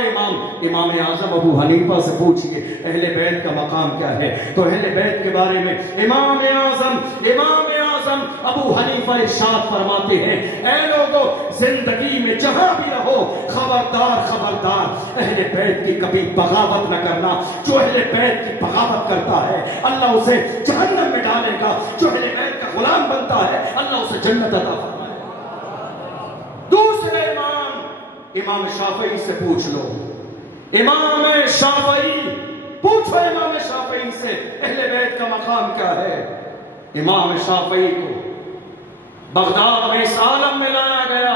ہمارے امام اعظم ابو حنیفہ سے پوچھئے اہل بیت کا مقام کیا ہے، تو اہل بیت کے بارے میں امام اعظم ابو حنیفہ ارشاد فرماتے ہیں، اے لوگو زندگی میں جہاں بھی رہو خبردار اہل بیت کی کبھی بغاوت نہ کرنا۔ جو اہل بیت کی بغاوت کرتا ہے اللہ اسے جہنم میں ڈالے گا، جو اہل بیت کا غلام بنتا ہے اللہ اسے جنت عطا فرمائے گا۔ دوسرے امام شافعی سے پوچھ لو، امام شافعی پوچھو امام شافعی سے اہل بیت کا مقام کیا ہے۔ امام شافعی کو بغداد میں اس عالم میں لایا گیا،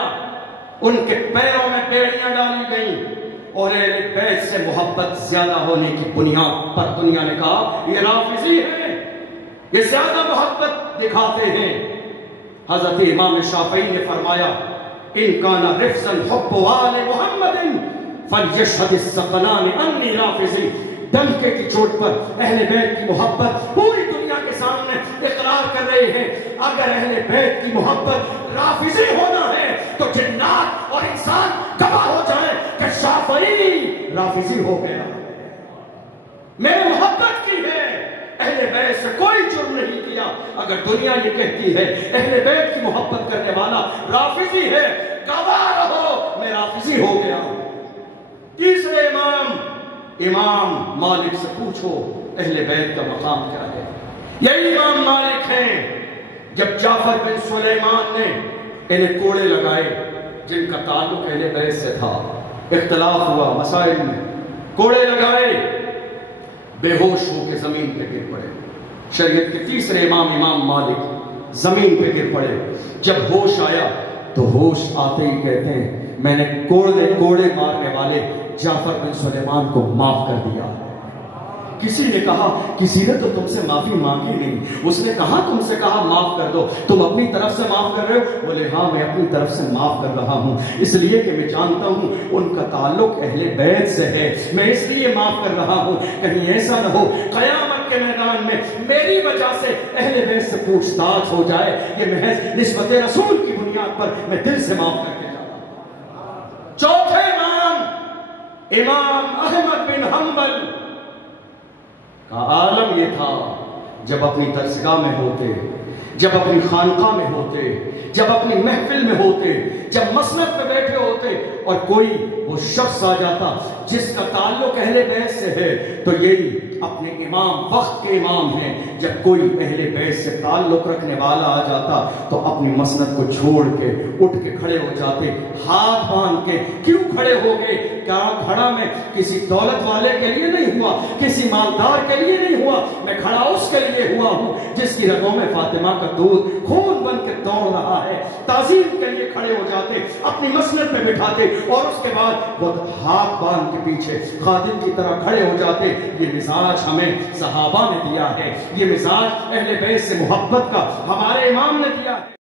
ان کے پیروں میں بیڑیاں ڈالی گئیں، اور اہل بیت سے محبت زیادہ ہونے کی بنیاد پر دنیا نے کہا یہ رافضی ہیں، یہ زیادہ محبت دکھاتے ہیں۔ حضرت امام شافعی نے فرمایا ان کان رفضا حب آل محمد فلیشہد الثقلان انی رافضی۔ ڈنکے کی چوٹ پر اہل بیت کی محبت پوری دنیا کے سامنے اقرار کر رہے ہیں۔ اگر اہل بیت کی محبت رافضی ہونا ہے تو جنات اور انسان گواہ ہو جائے کہ شافعی رافضی ہو گیا۔ میں نے محبت کی ہے، اہل بیت سے کوئی جرم نہیں کیا۔ اگر دنیا یہ کہتی ہے اہل بیت کی محبت کرنے والا رافضی ہے، گواہ رہو میں رافضی ہو گیا۔ تیسرے امام مالک سے پوچھو اہل بیت کا مقام کیا ہے۔ یہی امام مالک ہیں جب جعفر بن سلیمان نے انہیں کوڑے لگائے جن کا تعلق اہل بیت سے تھا، اختلاف ہوا مسائل میں، کوڑے لگائے، بے ہوش ہو کے زمین پہ گر پڑے۔ شریعت کے تیسرے امام مالک زمین پہ گر پڑے۔ جب ہوش آیا تو ہوش آتے ہی کہتے ہیں میں نے کوڑے مارنے والے جعفر بن سلیمان کو معاف کر دیا۔ کسی نے کہا کسی نے تو تم سے معافی مانگی نہیں، اس نے کہا تم سے کہا معاف کر دو، تم اپنی طرف سے معاف کر رہے ہو؟ بولے ہاں میں اپنی طرف سے معاف کر رہا ہوں، اس لیے کہ میں جانتا ہوں ان کا تعلق اہل بیت سے ہے، میں اس لیے معاف کر رہا ہوں، کہیں ایسا نہ ہو قیامت کے میدان میں میری وجہ سے اہل بیت سے پوچھ تاچھ ہو جائے۔ یہ محض نسبت رسول کی بنیاد پر میں دل سے معاف کر کے جا رہا ہوں۔ چوتھے امام احمد بن حنبل کا عالم یہ تھا جب اپنی درسگاہ میں ہوتے، جب اپنی خانقاہ میں ہوتے، جب اپنی محفل میں ہوتے، جب مسند پہ بیٹھے ہوتے اور کوئی وہ شخص آ جاتا جس کا تعلق اہل بیت سے ہے تو یہی اپنے امام وقت کے امام ہیں، جب کوئی اہل بیت سے تعلق رکھنے والا آ جاتا تو اپنی مسند کو چھوڑ کے اٹھ کے کھڑے ہو جاتے، ہاتھ باندھ کے۔ کیوں کھڑے ہو گئے؟ کیا کھڑا میں کسی دولت والے کے لیے نہیں ہوا، کسی مالدار کے لیے نہیں ہوا، میں کھڑا اس کے لیے ہوا ہوں جس کی رگوں میں فاطمہ کا دودھ خون بن کے دوڑ رہا ہے۔ تعظیم کے لیے کھڑے ہو جاتے، اپنی مسند پہ بٹھاتے اور اس کے بعد وہ ہاتھ باندھ کے پیچھے خادم کی طرح کھڑے ہو جاتے۔ یہ مزاج ہمیں صحابہ نے دیا ہے، یہ مزاج اہل بیت سے محبت کا ہمارے امام نے دیا ہے۔